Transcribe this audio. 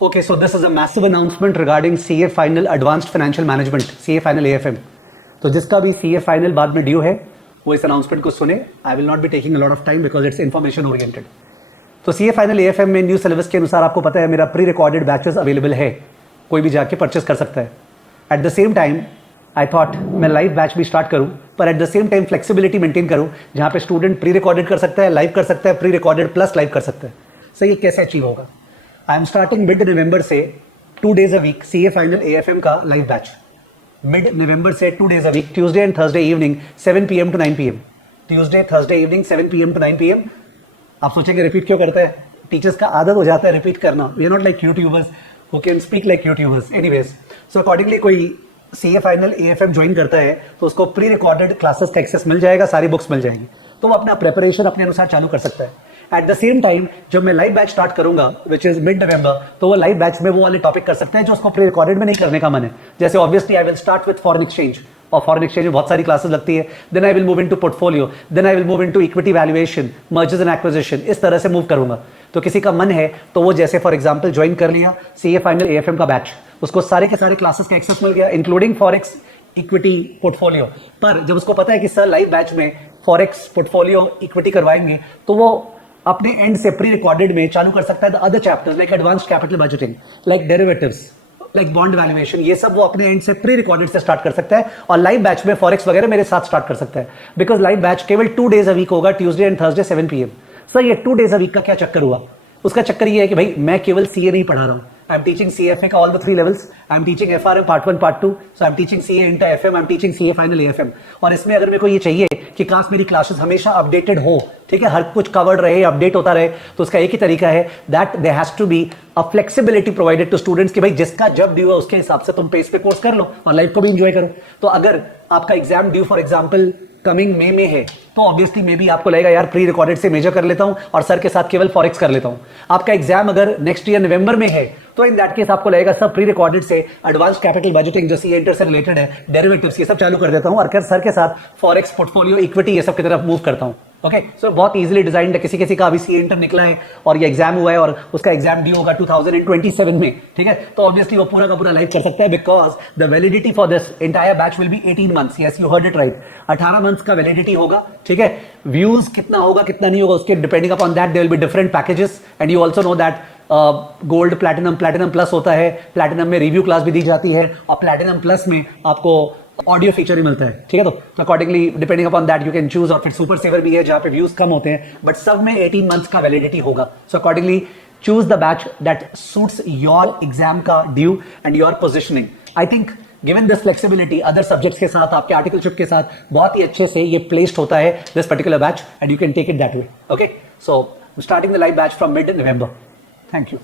Okay, so this is a massive announcement regarding CA Final Advanced Financial Management, CA Final AFM. तो जिसका भी CA Final बाद में due है वो इस अनाउंसमेंट को सुने. I will not be taking a lot of time because it's information oriented. तो CA Final AFM में न्यू सिलेबस के अनुसार आपको पता है मेरा प्री रिकॉर्डेड बैचेस अवेलेबल है, कोई भी जाके परचेस कर सकता है. At the same time I thought मैं लाइव बैच भी स्टार्ट करूं, पर at the same time flexibility maintain करूं जहां पे स्टूडेंट प्री रिकॉर्डेड कर सकता है, लाइव कर सकता है, प्री रिकॉर्डेड प्लस लाइव कर सकता है. सो ये कैसे अचीव होगा? आई एम स्टार्टिंग मिड नवंबर से 2 days a week CA Final AFM का लाइव बैच. मिड नवंबर से 2 days a week, Tuesday and Thursday evening 7 PM to 9 PM. Tuesday Thursday evening 7 PM to 9 PM. आप सोचेंगे रिपीट क्यों करते हैं? Teachers का आदत हो जाता है रिपीट करना. We are not like YouTubers who can speak like YouTubers. Anyways, so accordingly कोई CA Final AFM ज्वाइन करता है तो उसको प्री रिकॉर्डेड क्लासेस का एक्सेस मिल जाएगा, सारी बुक्स मिल जाएंगी, तो वो अपना प्रिपरेशन अपने अनुसार चालू कर सकता है. एट द सेम टाइम जब मैं लाइव बैच स्टार्ट करूंगा विच इज मिड नवंबर, तो वो लाइव बैच में वो वाले टॉपिक कर सकता है जो उसको प्री रिकॉर्डेड में नहीं करने का मन है. जैसे obviously I will start with foreign exchange, और फॉरेन एक्सचेंज में बहुत सारी क्लासेस लगती है. Then I will move into portfolio, then I will move into equity valuation, mergers and acquisition, इस तरह से मूव करूंगा. तो किसी का मन है तो वो जैसे फॉर एग्जांपल ज्वाइन कर लिया CA Final AFM का बैच, उसको सारे के सारे क्लासेस का एक्सेस मिल गया इंक्लूडिंग फॉरेक्स, इक्विटी, पोर्टफोलियो. पर जब उसको पता है कि सर लाइव बैच में फॉरेक्स, पोर्टफोलियो, इक्विटी करवाएंगे, तो वो अपने एंड से प्री रिकॉर्डेड में चालू कर सकता है the other chapters like advanced capital budgeting, like derivatives, like bond valuation. ये सब वो अपने एंड से प्री रिकॉर्डेड से स्टार्ट कर सकता है और लाइव बैच में फॉरेक्स वगैरह मेरे साथ स्टार्ट कर सकता है. बिकॉज लाइव बैच केवल 2 days a week होगा, Tuesday and Thursday 7 PM. Sir ये 2 days a week का क्या चक्कर हुआ? उसका चक्कर ये है कि भाई मैं केवल CA नहीं पढ़ा रहा हूँ. आई एम टीचिंग CFA का all the 3 levels. I am teaching FRM part 1 part 2. So I am teaching CA inter FM, I am teaching CA Final AFM. और इसमें अगर मेरे को ये चाहिए कि क्लास मेरी क्लासेस हमेशा अपडेटेड हो, ठीक है, हर कुछ कवर्ड रहे, अपडेट होता रहे, तो उसका एक ही तरीका है that there has to be a flexibility provided to students कि भाई जिसका जब ड्यू है उसके हिसाब से तुम पेस पे कोर्स कर लो और लाइफ को भी एंजॉय करो. तो अगर आपका exam due for example coming May में है तो ऑब्वियसली मे भी आपको लगेगा यार प्री रिकॉर्डेड से मेजर कर लेता हूं और सर के साथ केवल फॉरेक्स कर लेता हूं. आपका एग्जाम अगर नेक्स्ट ईयर नवंबर में है तो इन दैट केस आपको लगेगा सब प्री रिकॉर्डेड से एडवांस कैपिटल बजटिंग जो CA इंटर से रिलेटेड है, डेरिवेटिव्स, ये सब चालू कर देता हूं और सर के साथ फॉरेक्स, पोर्टफोलियो, इक्विटी, ये सब की तरफ मूव करता हूं. ओके, सो बहुत इजीली डिजाइंड है. किसी का अभी CA इंटर निकला है और ये एग्जाम हुआ है और उसका एग्जाम ड्यू होगा 2027 में, ठीक है, तो ऑब्वियसली वो पूरा का पूरा लाइव कर सकता है because the validity for this entire batch will be 18 months. Yes, you heard it right, 18 months का वैलिडिटी होगा, ठीक है. व्यूज कितना होगा कितना नहीं होगा उसके depending upon that there will be different packages. And you also know that gold, platinum, platinum plus होता है, प्लैटिनम में रिव्यू क्लास भी दी जाती है और प्लैटिनम प्लस में आपको ऑडियो फीचर ही मिलता है, ठीक है. तो accordingly depending upon that you can choose. और फिर सुपर सेवर भी है जहां पे व्यूज कम होते हैं, बट सब में 18 months का वैलिडिटी होगा. So accordingly choose the batch that suits your exam का due and your positioning. I think given this flexibility other subjects के साथ, आपके आर्टिकलशिप के साथ बहुत ही अच्छे से ये प्लेस्ड होता है this particular batch and you can take it that way. Okay, so starting the live batch from mid November. Thank you.